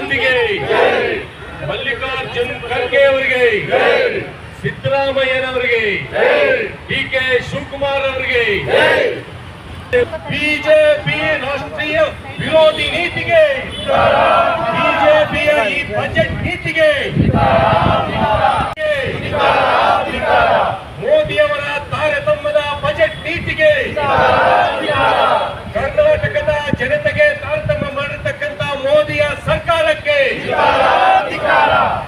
ಗಾಂಧಿಗೆ. ಮಲ್ಲಿಕಾರ್ಜುನ್ ಖರ್ಗೆ ಅವರಿಗೆ. ಸಿದ್ದರಾಮಯ್ಯನವರಿಗೆ D K Shivakumar ಅವರಿಗೆ. ಬಿಜೆಪಿ ರಾಷ್ಟ್ರೀಯ ವಿರೋಧಿ ನೀತಿಗೆ. ಬಿಜೆಪಿಯ ಈ ಬಜೆಟ್ ನೀತಿಗೆ ಮೋದಿಯವರ ತಾರತಮ್ಯದ ಬಜೆಟ್ ನೀತಿಗೆ ಕರ್ನಾಟಕದ ಜನತೆಗೆ ತಾರತಮ್ಯ ಮಾಡಿರ್ತಕ್ಕಂಥ ಮೋದಿಯ ಸರ್ಕಾರಕ್ಕೆ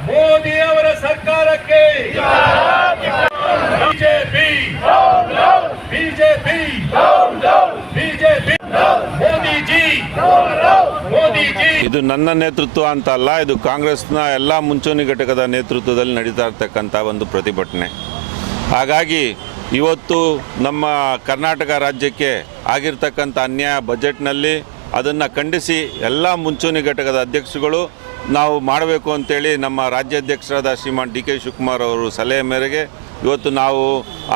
ಮೋದಿ ಅವರ ಸರ್ಕಾರಕ್ಕೆ ಇದು ನನ್ನ ನೇತೃತ್ವ ಅಂತ ಅಲ್ಲ ಇದು ಕಾಂಗ್ರೆಸ್ನ ಎಲ್ಲ ಮುಂಚೂಣಿ ಘಟಕದ ನೇತೃತ್ವದಲ್ಲಿ ನಡೀತಾ ಇರ್ತಕ್ಕಂಥ ಒಂದು ಪ್ರತಿಭಟನೆ. ಹಾಗಾಗಿ ಇವತ್ತು ನಮ್ಮ ಕರ್ನಾಟಕ ರಾಜ್ಯಕ್ಕೆ ಆಗಿರ್ತಕ್ಕಂಥ ಅನ್ಯಾಯ ಬಜೆಟ್ನಲ್ಲಿ ಅದನ್ನು ಖಂಡಿಸಿ ಎಲ್ಲ ಮುಂಚೂಣಿ ಘಟಕದ ಅಧ್ಯಕ್ಷಗಳು ನಾವು ಮಾಡಬೇಕು ಅಂತೇಳಿ ನಮ್ಮ ರಾಜ್ಯಾಧ್ಯಕ್ಷರಾದ ಶ್ರೀಮಾನ್ ಡಿ ಕೆ ಶಿವಕುಮಾರ್ ಅವರು ಸಲಹೆ ಮೇರೆಗೆ ಇವತ್ತು ನಾವು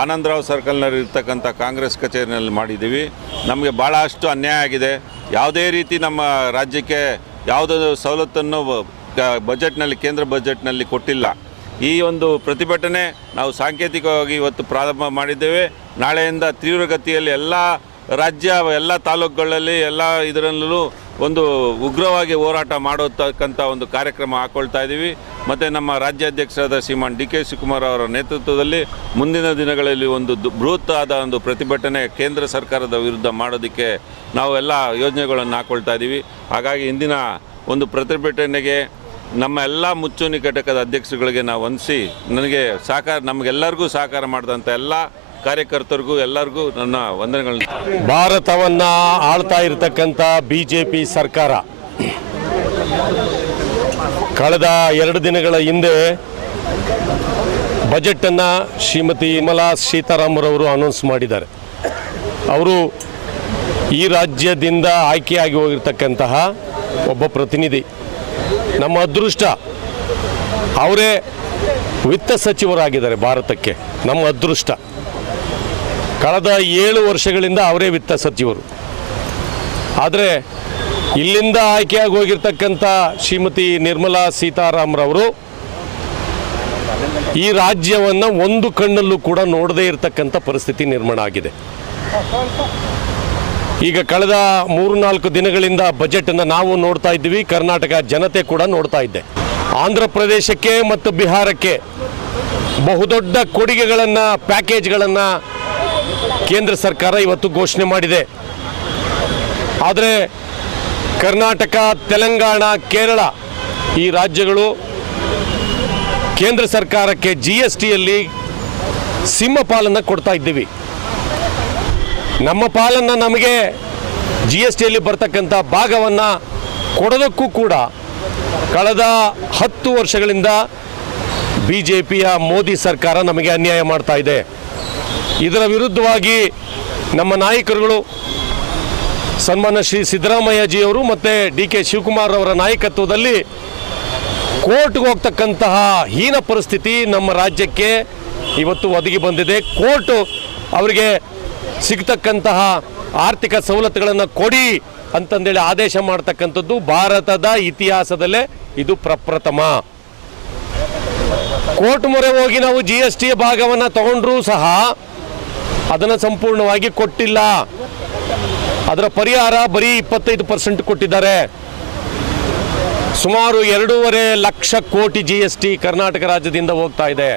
ಆನಂದರಾವ್ ಸರ್ಕಲ್ನಲ್ಲಿ ಇರ್ತಕ್ಕಂಥ ಕಾಂಗ್ರೆಸ್ ಕಚೇರಿನಲ್ಲಿ ಮಾಡಿದ್ದೀವಿ. ನಮಗೆ ಭಾಳಷ್ಟು ಅನ್ಯಾಯ ಆಗಿದೆ. ಯಾವುದೇ ರೀತಿ ನಮ್ಮ ರಾಜ್ಯಕ್ಕೆ ಯಾವುದೋ ಸವಲತ್ತನ್ನು ಬಜೆಟ್ನಲ್ಲಿ ಕೇಂದ್ರ ಬಜೆಟ್ನಲ್ಲಿ ಕೊಟ್ಟಿಲ್ಲ. ಈ ಒಂದು ಪ್ರತಿಭಟನೆ ನಾವು ಸಾಂಕೇತಿಕವಾಗಿ ಇವತ್ತು ಪ್ರಾರಂಭ ಮಾಡಿದ್ದೇವೆ. ನಾಳೆಯಿಂದ ತೀವ್ರಗತಿಯಲ್ಲಿ ಎಲ್ಲ ರಾಜ್ಯ ಎಲ್ಲ ತಾಲೂಕುಗಳಲ್ಲಿ ಎಲ್ಲ ಇದರಲ್ಲೂ ಒಂದು ಉಗ್ರವಾಗಿ ಹೋರಾಟ ಮಾಡತಕ್ಕಂಥ ಒಂದು ಕಾರ್ಯಕ್ರಮ ಹಾಕ್ಕೊಳ್ತಾ ಇದ್ದೀವಿ. ಮತ್ತು ನಮ್ಮ ರಾಜ್ಯಾಧ್ಯಕ್ಷರಾದ ಶ್ರೀಮಾನ್ ಡಿ ಕೆ ಶಿವಕುಮಾರ್ ಅವರ ನೇತೃತ್ವದಲ್ಲಿ ಮುಂದಿನ ದಿನಗಳಲ್ಲಿ ಒಂದು ಬೃಹತ್ ಆದ ಒಂದು ಪ್ರತಿಭಟನೆ ಕೇಂದ್ರ ಸರ್ಕಾರದ ವಿರುದ್ಧ ಮಾಡೋದಕ್ಕೆ ನಾವು ಎಲ್ಲ ಯೋಜನೆಗಳನ್ನು ಹಾಕ್ಕೊಳ್ತಾ ಇದ್ದೀವಿ. ಹಾಗಾಗಿ ಇಂದಿನ ಒಂದು ಪ್ರತಿಭಟನೆಗೆ ನಮ್ಮ ಎಲ್ಲ ಮುಚ್ಚೂಣಿ ಘಟಕದ ಅಧ್ಯಕ್ಷರುಗಳಿಗೆ ನಾವು ವಂದಿಸಿ ನನಗೆ ಸಹಕಾರ, ನಮಗೆಲ್ಲರಿಗೂ ಸಹಕಾರ ಮಾಡಿದಂಥ ಎಲ್ಲ ಕಾರ್ಯಕರ್ತರಿಗೂ ಎಲ್ಲರಿಗೂ ನನ್ನ ವಂದನೆಗಳನ್ನ. ಭಾರತವನ್ನ ಆಳ್ತಾ ಇರತಕ್ಕಂಥ ಬಿಜೆಪಿ ಸರ್ಕಾರ ಕಳೆದ ಎರಡು ದಿನಗಳ ಹಿಂದೆ ಬಜೆಟನ್ನು ಶ್ರೀಮತಿ ನಿರ್ಮಲಾ ಸೀತಾರಾಮರವರು ಅನೌನ್ಸ್ ಮಾಡಿದ್ದಾರೆ. ಅವರು ಈ ರಾಜ್ಯದಿಂದ ಆಯ್ಕೆಯಾಗಿ ಹೋಗಿರ್ತಕ್ಕಂತಹ ಒಬ್ಬ ಪ್ರತಿನಿಧಿ. ನಮ್ಮ ಅದೃಷ್ಟ, ಅವರೇ ವಿತ್ತ ಸಚಿವರಾಗಿದ್ದಾರೆ ಭಾರತಕ್ಕೆ. ನಮ್ಮ ಅದೃಷ್ಟ. ಕಳೆದ ಏಳು ವರ್ಷಗಳಿಂದ ಅವರೇ ವಿತ್ತ ಸಚಿವರು. ಆದರೆ ಇಲ್ಲಿಂದ ಆಯ್ಕೆಯಾಗಿ ಹೋಗಿರ್ತಕ್ಕಂಥ ಶ್ರೀಮತಿ ನಿರ್ಮಲಾ ಸೀತಾರಾಮ್ರವರು ಈ ರಾಜ್ಯವನ್ನು ಒಂದು ಕಣ್ಣಲ್ಲೂ ಕೂಡ ನೋಡದೇ ಇರತಕ್ಕಂಥ ಪರಿಸ್ಥಿತಿ ನಿರ್ಮಾಣ ಆಗಿದೆ. ಈಗ ಕಳೆದ ಮೂರು ನಾಲ್ಕು ದಿನಗಳಿಂದ ಬಜೆಟನ್ನು ನಾವು ನೋಡ್ತಾ ಇದ್ದೀವಿ, ಕರ್ನಾಟಕ ಜನತೆ ಕೂಡ ನೋಡ್ತಾ ಇದ್ದೆ ಆಂಧ್ರ ಪ್ರದೇಶಕ್ಕೆ ಮತ್ತು ಬಿಹಾರಕ್ಕೆ ಬಹುದೊಡ್ಡ ಕೊಡುಗೆಗಳನ್ನು, ಪ್ಯಾಕೇಜ್ಗಳನ್ನು ಕೇಂದ್ರ ಸರ್ಕಾರ ಇವತ್ತು ಘೋಷಣೆ ಮಾಡಿದೆ. ಆದರೆ ಕರ್ನಾಟಕ, ತೆಲಂಗಾಣ, ಕೇರಳ ಈ ರಾಜ್ಯಗಳು ಕೇಂದ್ರ ಸರ್ಕಾರಕ್ಕೆ ಜಿ ಎಸ್ ಟಿಯಲ್ಲಿ ಸಿಂಹ ಪಾಲನ್ನು ಕೊಡ್ತಾ ಇದ್ದೀವಿ. ನಮ್ಮ ಪಾಲನ್ನು ನಮಗೆ ಜಿ ಎಸ್ ಟಿಯಲ್ಲಿ ಬರ್ತಕ್ಕಂಥ ಭಾಗವನ್ನು ಕೊಡೋದಕ್ಕೂ ಕೂಡ ಕಳೆದ ಹತ್ತು ವರ್ಷಗಳಿಂದ ಬಿ ಜೆ ಪಿಯ ಮೋದಿ ಸರ್ಕಾರ ನಮಗೆ ಅನ್ಯಾಯ ಮಾಡ್ತಾ ಇದೆ. ಇದರ ವಿರುದ್ಧವಾಗಿ ನಮ್ಮ ನಾಯಕರುಗಳು ಸನ್ಮಾನ್ಯ ಶ್ರೀ ಸಿದ್ದರಾಮಯ್ಯಜಿಯವರು ಮತ್ತು ಡಿ ಕೆ ಶಿವಕುಮಾರ್ ಅವರ ನಾಯಕತ್ವದಲ್ಲಿ ಕೋರ್ಟ್ಗೆ ಹೋಗ್ತಕ್ಕಂತಹ ಹೀನ ಪರಿಸ್ಥಿತಿ ನಮ್ಮ ರಾಜ್ಯಕ್ಕೆ ಇವತ್ತು ಒದಗಿ ಬಂದಿದೆ. ಕೋರ್ಟು ಅವರಿಗೆ ಸಿಗ್ತಕ್ಕಂತಹ ಆರ್ಥಿಕ ಸವಲತ್ತುಗಳನ್ನು ಕೊಡಿ ಅಂತಂದೇಳಿ ಆದೇಶ ಮಾಡ್ತಕ್ಕಂಥದ್ದು ಭಾರತದ ಇತಿಹಾಸದಲ್ಲೇ ಇದು ಪ್ರಪ್ರಥಮ. ಕೋರ್ಟ್ ಮೊರೆ ಹೋಗಿ ನಾವು ಜಿ ಎಸ್ ಟಿ ಭಾಗವನ್ನು ತಗೊಂಡ್ರೂ ಸಹ ಅದನ್ನು ಸಂಪೂರ್ಣವಾಗಿ ಕೊಟ್ಟಿಲ್ಲ. ಅದರ ಪರಿಹಾರ ಬರೀ ಇಪ್ಪತ್ತೈದು ಪರ್ಸೆಂಟ್ ಕೊಟ್ಟಿದ್ದಾರೆ. ಸುಮಾರು ಎರಡೂವರೆ ಲಕ್ಷ ಕೋಟಿ ಜಿ ಎಸ್ ಟಿ ಕರ್ನಾಟಕ ರಾಜ್ಯದಿಂದ ಹೋಗ್ತಾ ಇದೆ.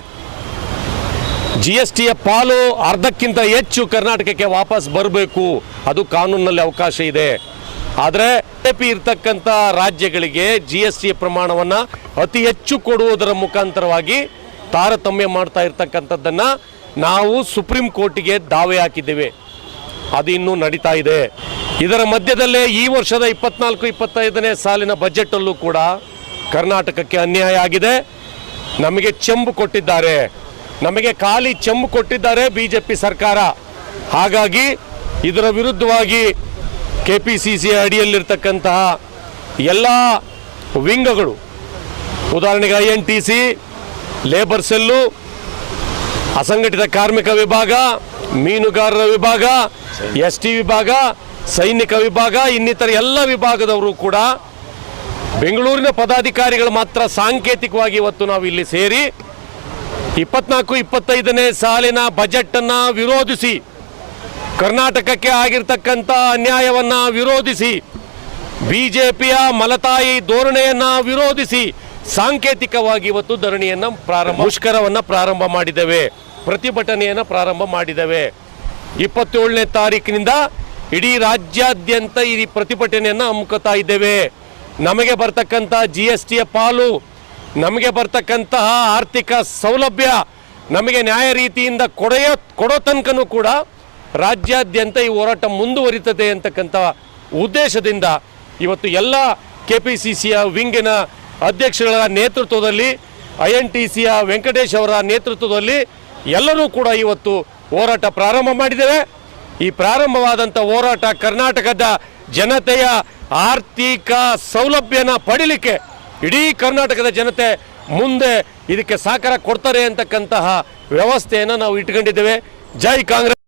ಜಿ ಎಸ್ ಟಿಯ ಪಾಲು ಅರ್ಧಕ್ಕಿಂತ ಹೆಚ್ಚು ಕರ್ನಾಟಕಕ್ಕೆ ವಾಪಸ್ ಬರಬೇಕು. ಅದು ಕಾನೂನಿನಲ್ಲಿ ಅವಕಾಶ ಇದೆ. ಆದರೆ ಪಿ ಇರ್ತಕ್ಕಂಥ ರಾಜ್ಯಗಳಿಗೆ ಜಿ ಎಸ್ ಟಿಯ ಪ್ರಮಾಣವನ್ನು ಅತಿ ಹೆಚ್ಚು ಕೊಡುವುದರ ಮುಖಾಂತರವಾಗಿ ತಾರತಮ್ಯ ಮಾಡ್ತಾ ಇರ್ತಕ್ಕಂಥದ್ದನ್ನು ನಾವು ಸುಪ್ರೀಂ ಕೋರ್ಟಿಗೆ ದಾವೆ ಹಾಕಿದ್ದೇವೆ. ಅದು ಇನ್ನೂ ನಡೀತಾ ಇದೆ. ಇದರ ಮಧ್ಯದಲ್ಲೇ ಈ ವರ್ಷದ ಇಪ್ಪತ್ನಾಲ್ಕು, ಇಪ್ಪತ್ತೈದನೇ ಸಾಲಿನ ಬಜೆಟಲ್ಲೂ ಕೂಡ ಕರ್ನಾಟಕಕ್ಕೆ ಅನ್ಯಾಯ ಆಗಿದೆ. ನಮಗೆ ಚೆಂಬು ಕೊಟ್ಟಿದ್ದಾರೆ. ನಮಗೆ ಖಾಲಿ ಚೆಂಬು ಕೊಟ್ಟಿದ್ದಾರೆ ಬಿ ಸರ್ಕಾರ. ಹಾಗಾಗಿ ಇದರ ವಿರುದ್ಧವಾಗಿ ಕೆ ಪಿ ಸಿ ಸಿ ಅಡಿಯಲ್ಲಿರ್ತಕ್ಕಂತಹ ಎಲ್ಲ ವಿಂಗಗಳು, ಉದಾಹರಣೆಗೆ I N T C labour cell ಅಸಂಘಟಿತ ಕಾರ್ಮಿಕ ವಿಭಾಗ, ಮೀನುಗಾರರ ವಿಭಾಗ, ಎಸ್ ಟಿ ವಿಭಾಗ, ಸೈನಿಕ ವಿಭಾಗ, ಇನ್ನಿತರ ಎಲ್ಲ ವಿಭಾಗದವರು ಕೂಡ ಬೆಂಗಳೂರಿನ ಪದಾಧಿಕಾರಿಗಳು ಮಾತ್ರ ಸಾಂಕೇತಿಕವಾಗಿ ಇವತ್ತು ನಾವು ಇಲ್ಲಿ ಸೇರಿ ಇಪ್ಪತ್ನಾಲ್ಕು, ಇಪ್ಪತ್ತೈದನೇ ಸಾಲಿನ ಬಜೆಟ್ ಅನ್ನ ವಿರೋಧಿಸಿ, ಕರ್ನಾಟಕಕ್ಕೆ ಆಗಿರ್ತಕ್ಕಂಥ ಅನ್ಯಾಯವನ್ನ ವಿರೋಧಿಸಿ, ಬಿಜೆಪಿಯ ಮಲತಾಯಿ ಧೋರಣೆಯನ್ನು ವಿರೋಧಿಸಿ ಸಾಂಕೇತಿಕವಾಗಿ ಇವತ್ತು ಧರಣಿಯನ್ನು ಪ್ರಾರಂಭ ಮುಷ್ಕರವನ್ನ ಪ್ರಾರಂಭ ಮಾಡಿದ್ದೇವೆ. ಪ್ರತಿಭಟನೆಯನ್ನ ಪ್ರಾರಂಭ ಮಾಡಿದ್ದೇವೆ. ಇಪ್ಪತ್ತೇಳನೇ ತಾರೀಕಿನಿಂದ ಇಡೀ ರಾಜ್ಯಾದ್ಯಂತ ಈ ಪ್ರತಿಭಟನೆಯನ್ನ ಹಮ್ಮಿಕೊತಾ ಇದ್ದೇವೆ. ನಮಗೆ ಬರ್ತಕ್ಕಂಥ ಜಿ ಎಸ್ ಟಿಯ ಪಾಲು, ನಮಗೆ ಬರ್ತಕ್ಕಂತಹ ಆರ್ಥಿಕ ಸೌಲಭ್ಯ, ನಮಗೆ ನ್ಯಾಯ ರೀತಿಯಿಂದ ಕೊಡೆಯ ಕೊಡೋ ತನಕನೂ ಕೂಡ ರಾಜ್ಯಾದ್ಯಂತ ಈ ಹೋರಾಟ ಮುಂದುವರಿತದೆ ಅಂತಕ್ಕಂಥ ಉದ್ದೇಶದಿಂದ ಇವತ್ತು ಎಲ್ಲ ಕೆ ಪಿ ಸಿ ಸಿಯ ವಿಂಗಿನ ಅಧ್ಯಕ್ಷಗಳ ನೇತೃತ್ವದಲ್ಲಿ ಐ ಎನ್ ಟಿ ಸಿಯ ವೆಂಕಟೇಶ್ ಅವರ ನೇತೃತ್ವದಲ್ಲಿ ಎಲ್ಲರೂ ಕೂಡ ಇವತ್ತು ಹೋರಾಟ ಪ್ರಾರಂಭ ಮಾಡಿದ್ದೇವೆ. ಈ ಪ್ರಾರಂಭವಾದಂಥ ಹೋರಾಟ ಕರ್ನಾಟಕದ ಜನತೆಯ ಆರ್ಥಿಕ ಸೌಲಭ್ಯನ ಪಡಿಲಿಕ್ಕೆ ಇಡೀ ಕರ್ನಾಟಕದ ಜನತೆ ಮುಂದೆ ಇದಕ್ಕೆ ಸಹಕಾರ ಕೊಡ್ತಾರೆ ಅಂತಕ್ಕಂತಹ ವ್ಯವಸ್ಥೆಯನ್ನು ನಾವು ಇಟ್ಕೊಂಡಿದ್ದೇವೆ. ಜೈ ಕಾಂಗ್ರೆಸ್!